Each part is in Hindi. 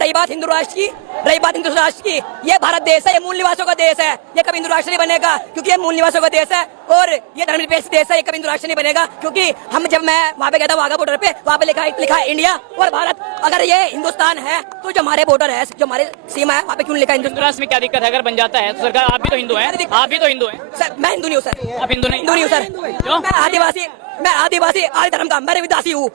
रही बात हिंदू राष्ट्र की, रही बात हिंदू राष्ट्र की, ये भारत देश है, ये मूल निवासों का देश है, ये कभी हिंदू राष्ट्र नहीं बनेगा क्योंकि ये मूल निवासों का देश है। और ये धर्मनिरपेक्ष देश है, ये कभी हिंदू राष्ट्र नहीं बनेगा क्योंकि हम जब मैं वहाँ पे गया था वाघा बॉर्डर पे, वहाँ पे लिखा है इंडिया और भारत। अगर ये हिंदुस्तान है तो जो हमारे बॉर्डर है, जो हमारे सीमा है, वहाँ पे क्यों लिखा है हिंदू राष्ट्र में क्या दिक्कत है अगर बन जाता है तो? सरकार आप भी तो हिंदू हैं, आप भी तो हिंदू हैं। सर मैं हिंदू नहीं हूँ सर, आप हिंदू नहीं हूँ सर, क्यों? मैं आदिवासी आदि धर्म का, मैं रविदासी हूँ,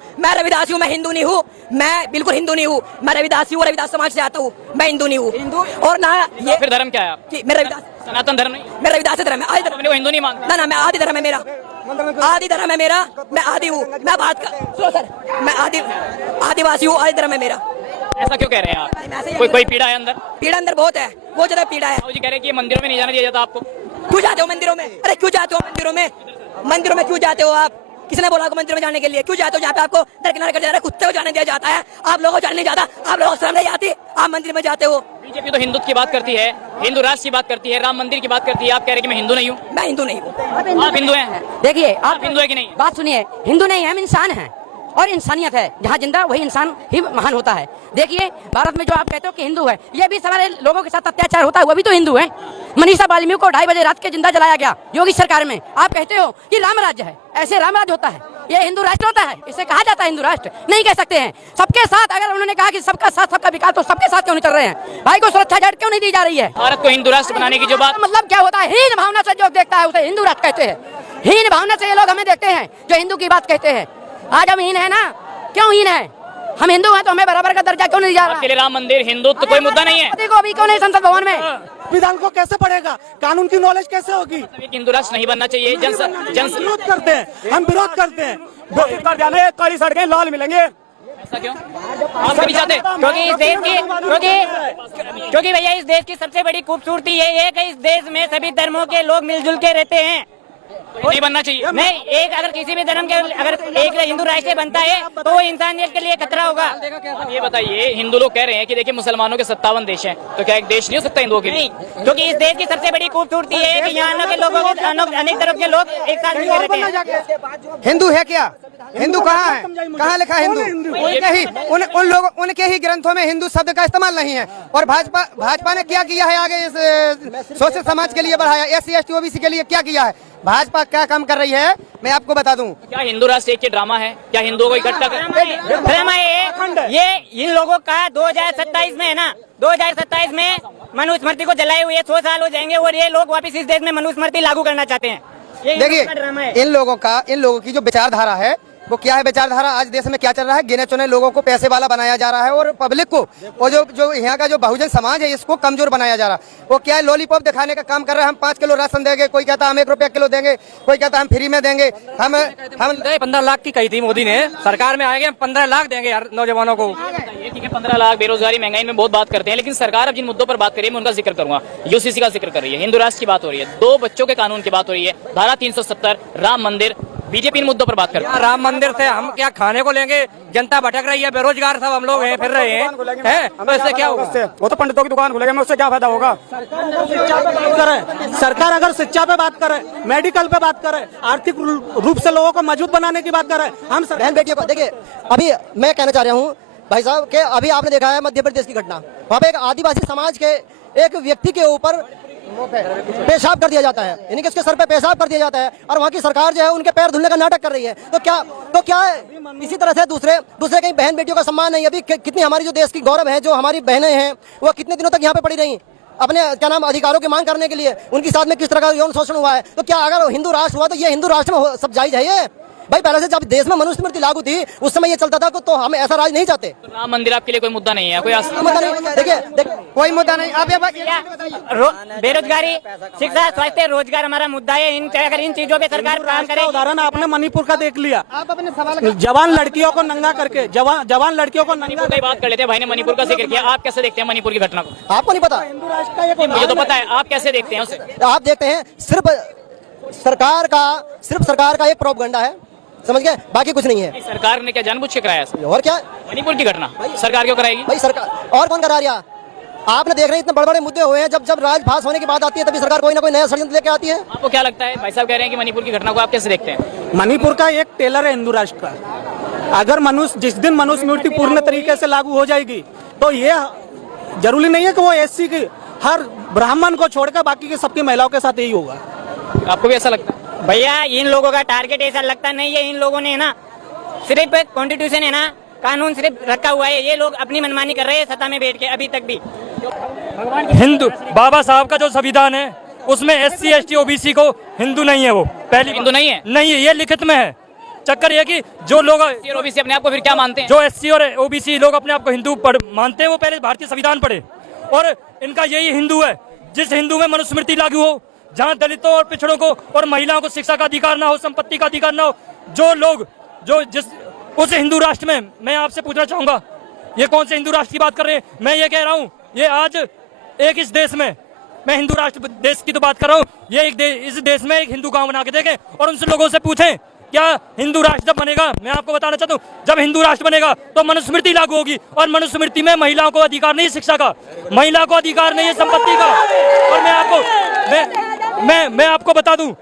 मैं हिंदू नहीं हूँ, मैं बिल्कुल हिंदू नहीं हूँ, मैं रविदासी हूँ, रविदास समाज से आता हूँ, मैं हिंदू नहीं हूँ। और ना ये फिर धर्म क्या है आप? मेरा रविदास, सनातन धर्म नहीं, मेरा रविदास धर्म है, आदि धर्म। हिंदू नहीं मानते ना मैं आदि धर्म है मेरा, आदि धर्म है मेरा, मैं आदि हूँ, मैं बात का सुनो सर, मैं आदिवासी हूँ, आदि धर्म है मेरा। ऐसा क्यों कह रहे हैं आप? कोई पीड़ा है अंदर? पीड़ा अंदर बहुत है, बहुत ज्यादा पीड़ा है। जी कह रहे हैं कि मंदिरों में नहीं जाना चाहिए जाता आपको। क्यों जाते हो मंदिरों में? अरे क्यों जाते हो मंदिरों में? मंदिरों में क्यों जाते हो आप? किसने बोला आपको मंदिर में जाने के लिए? क्यों जाते हो जहाँ पे आपको दरकिनार कर जा रहा है, कुत्ते को जाने दिया जाता है, आप लोगों को जाने नहीं जाता, आप लोगों को शर्म नहीं आती, आप मंदिर में जाते हो। बीजेपी तो हिंदुत्व की बात करती है, हिंदू राष्ट्र की बात करती है, राम मंदिर की बात करती है, आप कह रहे हैं कि मैं हिंदू नहीं हूँ? मैं हिंदू नहीं हूँ। आप हिंदू हैं? देखिए आप हिंदू है कि नहीं? बात सुनिए, हिंदू नहीं हम इंसान हैं और इंसानियत है, जहाँ जिंदा वही इंसान ही महान होता है। देखिए भारत में जो आप कहते हो कि हिंदू है, ये भी सारे लोगों के साथ अत्याचार होता है, वो भी तो हिंदू है। मनीषा वाल्मीकि को 2:30 बजे रात के जिंदा जलाया गया योगी सरकार में। आप कहते हो कि राम राज्य है, ऐसे राम राज्य होता है? ये हिंदू राष्ट्र होता है? इसे कहा जाता है हिंदू राष्ट्र? नहीं कह सकते हैं। सबके साथ, अगर उन्होंने कहा कि सबका साथ सबका विकास, तो सबके साथ क्यों नहीं चल रहे हैं? भाई को सुरक्षा झट क्यों नहीं दी जा रही है? भारत को हिंदू राष्ट्र बनाने की जो बात, मतलब क्या होता है? हीन भावना से जो देखता है उसे हिंदू राष्ट्र कहते हैं। हीन भावना से ये लोग हमें देखते हैं जो हिंदू की बात कहते हैं। आज हम हीन है ना, क्यों हीन है? हम हिंदू हैं तो हमें बराबर का दर्जा क्यों नहीं दिया जा रहा? आपके लिए राम मंदिर हिंदुत्व तो कोई मुद्दा नहीं है? देखो अभी क्यों नहीं संसद भवन में? विधान को कैसे पढ़ेगा? कानून की नॉलेज कैसे होगी? हिंदू राष्ट्र नहीं बनना चाहिए। विरोध करते हैं, हम विरोध करते हैं। जाने काली सड़कें लाल मिलेंगे। ऐसा क्यों? आप नहीं चाहते? क्योंकि इस देश की क्योंकि भैया इस देश की सबसे बड़ी खूबसूरती यही है कि इस देश में सभी धर्मों के लोग मिलजुल के रहते हैं। नहीं बनना चाहिए। नहीं, एक अगर किसी भी धर्म के अगर एक हिंदू राष्ट्र बनता है तो वो इंसानियत के लिए खतरा होगा। ये बताइए, हिंदू लोग कह रहे हैं कि देखिए मुसलमानों के 57 देश हैं, तो क्या एक देश नहीं हो सकता हिंदुओं के लिए? क्योंकि इस देश की सबसे बड़ी खूबसूरती है कि यहाँ के लोगों के अनेक धर्म के लोग एक साथ मिलकर रहते हैं। हिंदू है क्या? हिंदू कहाँ है? कहाँ लिखा है हिंदू? उनके ही ग्रंथों में हिंदू शब्द का इस्तेमाल नहीं है। और भाजपा ने क्या किया है? आगे इस सोशल समाज के लिए बढ़ाया, SC ST OBC के लिए क्या किया है? भाजपा क्या काम कर रही है मैं आपको बता दूं। क्या हिंदू राष्ट्र एक ड्रामा है? क्या हिंदुओं को इकट्ठा कर ड्रामा है ये इन लोगों का 2027 में है ना, 2027 में मनुस्मृति को जलाए हुए 100 साल हो जाएंगे और ये लोग वापस इस देश में मनुस्मृति लागू करना चाहते हैं। देखिए इन लोगों की जो विचारधारा है वो क्या है? विचारधारा आज देश में क्या चल रहा है? गिने चुने लोगों को पैसे वाला बनाया जा रहा है और पब्लिक को, और जो यहाँ का जो बहुजन समाज है इसको कमजोर बनाया जा रहा है। वो क्या है? लॉलीपॉप दिखाने का काम कर रहे हैं। हम 5 किलो राशन देंगे, कोई कहता है हम 1 रुपया किलो देंगे, कोई कहता है हम फ्री में देंगे। हम 15 लाख की कही थी मोदी ने, सरकार में आएंगे 15 लाख देंगे यार नौजवानों को। ठीक है, 15 लाख, बेरोजगारी, महंगाई में बहुत बात करते हैं, लेकिन सरकार अब जिन मुद्दों पर बात कर रही है मैं उनका जिक्र करूंगा। UCC का जिक्र कर रही है, हिंदू राष्ट्र की बात हो रही है, 2 बच्चों के कानून की बात हो रही है, धारा 370, राम मंदिर। बीजेपी इन मुद्दों पर बात करती है। राम मंदिर से हम क्या खाने को लेंगे? जनता भटक रही है, बेरोजगार सब हम लोग हैं, फिर रहे हैं, तो इससे क्या होगा? वो तो पंडितों की दुकान खुलेगी, उससे क्या फायदा होगा? सरकार अगर शिक्षा पे बात करे, मेडिकल पे बात करे, आर्थिक रूप से लोगों को मजबूत बनाने की बात करे, हम बहन बेटियों को देखिए। अभी मैं कहना चाह रहा हूँ भाई साहब के, अभी आपने देखा है मध्य प्रदेश की घटना, वहाँ पे एक आदिवासी समाज के एक व्यक्ति के ऊपर पेशाब कर दिया जाता है, यानी कि उसके सर पे पेशाब कर दिया जाता है और वहाँ की सरकार जो है उनके पैर धुलने का नाटक कर रही है। तो क्या इसी तरह से दूसरे कहीं बहन बेटियों का सम्मान नहीं? अभी कितनी हमारी जो देश की गौरव है, जो हमारी बहनें हैं, वो कितने दिनों तक यहाँ पे पड़ी रही अपने क्या नाम अधिकारों की मांग करने के लिए? उनके साथ में किस तरह का यौन शोषण हुआ है? तो क्या अगर हिंदू राष्ट्र हुआ तो ये हिंदू राष्ट्र में सब जायज है? ये भाई पहले से जब देश में मनुस्मृति लागू थी उस समय ये चलता था, तो हम ऐसा राज नहीं चाहते। तो राम मंदिर आपके लिए कोई मुद्दा नहीं है? कोई मुद्दा नहीं। देखिए कोई मुद्दा नहीं। आप बेरोजगारी, शिक्षा, स्वास्थ्य, रोजगार हमारा मुद्दा है। अगर इन चीजों पे सरकार काम करे। उदाहरण आपने मणिपुर का देख लिया, आप अपने सवाल जवान लड़कियों को नंगा करके, जवान लड़कियों को नंगा की बात कर लेते हैं। भाई ने मणिपुर का जिक्र किया, आप कैसे देखते हैं मणिपुर की घटना को? आपको नहीं पता? हिंदू राष्ट्र का एक मुझे तो पता है, आप कैसे देखते हैं उसे? आप देखते हैं सिर्फ सरकार का एक प्रोपगेंडा है, समझ गए? बाकी कुछ नहीं है। सरकार ने क्या जानबूझ के कराया? और क्या मणिपुर की घटना सरकार क्यों कराएगी? भाई सरकार और कौन करा रहा? आपने देख रहे हैं इतने बड़े बड़े मुद्दे हुए हैं, जब राज पास होने की बात आती है तभी सरकार कोई ना कोई नया षड्यंत्र लेके आती है। आपको क्या लगता है? भाई साहब कह रहे हैं कि मणिपुर की घटना को आप कैसे देखते हैं? मणिपुर का एक टेलर है हिंदू राष्ट्र का, अगर मनुष्य जिस दिन मनुस्मृति पूर्ण तरीके से लागू हो जाएगी तो ये जरूरी नहीं है कि वो एससी की हर ब्राह्मण को छोड़कर बाकी के सबकी महिलाओं के साथ यही होगा। आपको भी ऐसा लगता है? भैया इन लोगों का टारगेट ऐसा लगता नहीं है। इन लोगों ने ना सिर्फ कॉन्स्टिट्यूशन है ना, कानून सिर्फ रखा हुआ है। ये लोग अपनी मनमानी कर रहे हैं सत्ता में बैठ के अभी तक भी। हिंदू बाबा साहब का जो संविधान है उसमें SC ST OBC को हिंदू नहीं है, वो पहली हिंदू नहीं है? नहीं है, ये लिखित में है। चक्कर ये कि जो लोग OBC अपने आप को फिर क्या मानते हैं? जो SC और OBC लोग अपने आप को हिंदू मानते हैं वो पहले भारतीय संविधान पढ़े, और इनका यही हिंदू है जिस हिंदू में मनुस्मृति लागू हो, जहाँ दलितों और पिछड़ों को और महिलाओं को शिक्षा का अधिकार ना हो, संपत्ति का अधिकार ना हो। जो लोग जो जिस उस हिंदू राष्ट्र में, मैं आपसे पूछना चाहूंगा ये कौन से हिंदू राष्ट्र की बात कर रहे हैं? मैं ये कह रहा हूँ ये आज एक इस देश में, मैं हिंदू राष्ट्र देश की तो बात कर रहा हूँ, ये इस देश में एक हिंदू गांव बना के देखें और उनसे लोगों से पूछें क्या हिंदू राष्ट्र जब बनेगा, मैं आपको बताना चाहता हूँ जब हिंदू राष्ट्र बनेगा तो मनुस्मृति लागू होगी, और मनुस्मृति में महिलाओं को अधिकार नहीं शिक्षा का, महिला को अधिकार नहीं है संपत्ति का। और मैं आपको बता दूं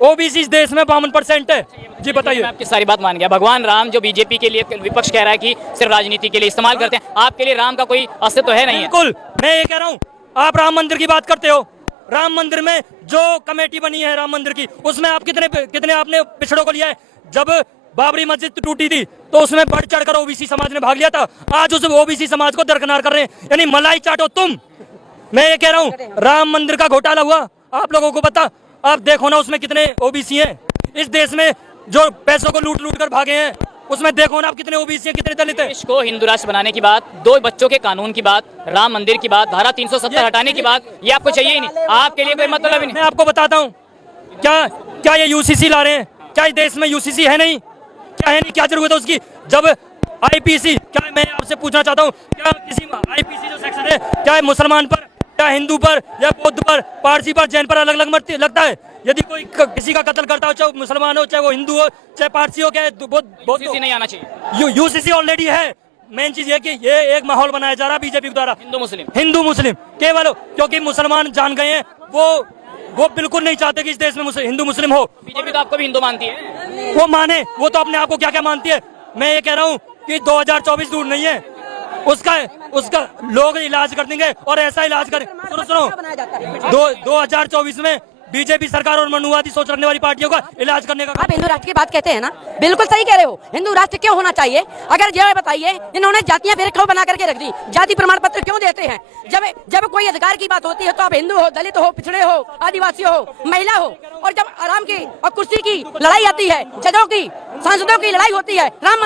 ओबीसी इस देश में 52% है। जी बताइए। मैं आपकी सारी बात मान गया। भगवान राम जो बीजेपी के लिए विपक्ष कह रहा है कि सिर्फ राजनीति के लिए इस्तेमाल करते हैं, आपके लिए राम का कोई अस्तित्व तो है नहीं है? बिल्कुल, मैं ये कह रहा हूँ आप राम मंदिर की बात करते हो, राम मंदिर में जो कमेटी बनी है राम मंदिर की, उसमें आप कितने आपने पिछड़ों को लिया है? जब बाबरी मस्जिद टूटी थी तो उसमें बढ़ चढ़कर ओबीसी समाज ने भाग लिया था, आज उस ओबीसी समाज को दरकिनार कर रहे हैं, यानी मलाई चाटो तुम। मैं ये कह रहा हूँ राम मंदिर का घोटाला हुआ, आप लोगों को पता, आप देखो ना उसमें कितने ओबीसी हैं इस देश में, जो पैसों को लूट कर भागे हैं, उसमें देखो ना आप कितने ओबीसी हैं, कितने दलित हैं। देश को हिंदू राष्ट्र बनाने की बात, 2 बच्चों के कानून की बात, राम मंदिर की बात, धारा 370 हटाने की बात, ये आपको चाहिए ही नहीं, आपके लिए कोई मतलब ही नहीं। मैं आपको बताता हूँ क्या ये यूसीसी ला रहे हैं? क्या इस देश में यूसीसी है नहीं? क्या है नहीं? क्या जरूरत है उसकी? जब आईपीसी, क्या मैं आपसे पूछना चाहता हूँ क्या किसी आईपीसी जो सेक्शन है क्या मुसलमान पर, क्या हिंदू पर, या बौद्ध पर, पारसी पर, जैन पर अलग अलग लगता है? यदि कोई किसी का कत्ल करता हो, चाहे मुसलमान हो, चाहे वो हिंदू हो, चाहे पारसी हो, क्या यूसीसी नहीं आना चाहिए? यूसीसी ऑलरेडी है। मेन चीज ये कि ये एक माहौल बनाया जा रहा है बीजेपी द्वारा, हिंदू मुस्लिम केवल, क्योंकि मुसलमान जान गए हैं वो बिल्कुल नहीं चाहते कि इस देश में हिंदू मुस्लिम हो। बीजेपी तो आपको भी हिंदू मानती है? वो माने, वो तो अपने आप को क्या क्या मानती है। मैं ये कह रहा हूँ कि 2024 दूर नहीं है, उसका लोग इलाज कर देंगे, और ऐसा इलाज करें। सुनो 2024 में बीजेपी सरकार और मनुवादी सोच रखने वाली पार्टियों का इलाज करने का। आप हिंदू राष्ट्र की बात कहते हैं ना, बिल्कुल सही कह रहे हो। हिंदू राष्ट्र क्यों होना चाहिए? अगर ये बताइए इन्होंने जातियां फिर क्यों बना करके रख दी? जाति प्रमाण पत्र क्यों देते हैं? जब कोई अधिकार की बात होती है तो आप हिंदू हो, दलित हो, पिछड़े हो, आदिवासी हो, महिला हो, और जब आराम की और कुर्सी की लड़ाई आती है, जजों की, सांसदों की लड़ाई होती है, राम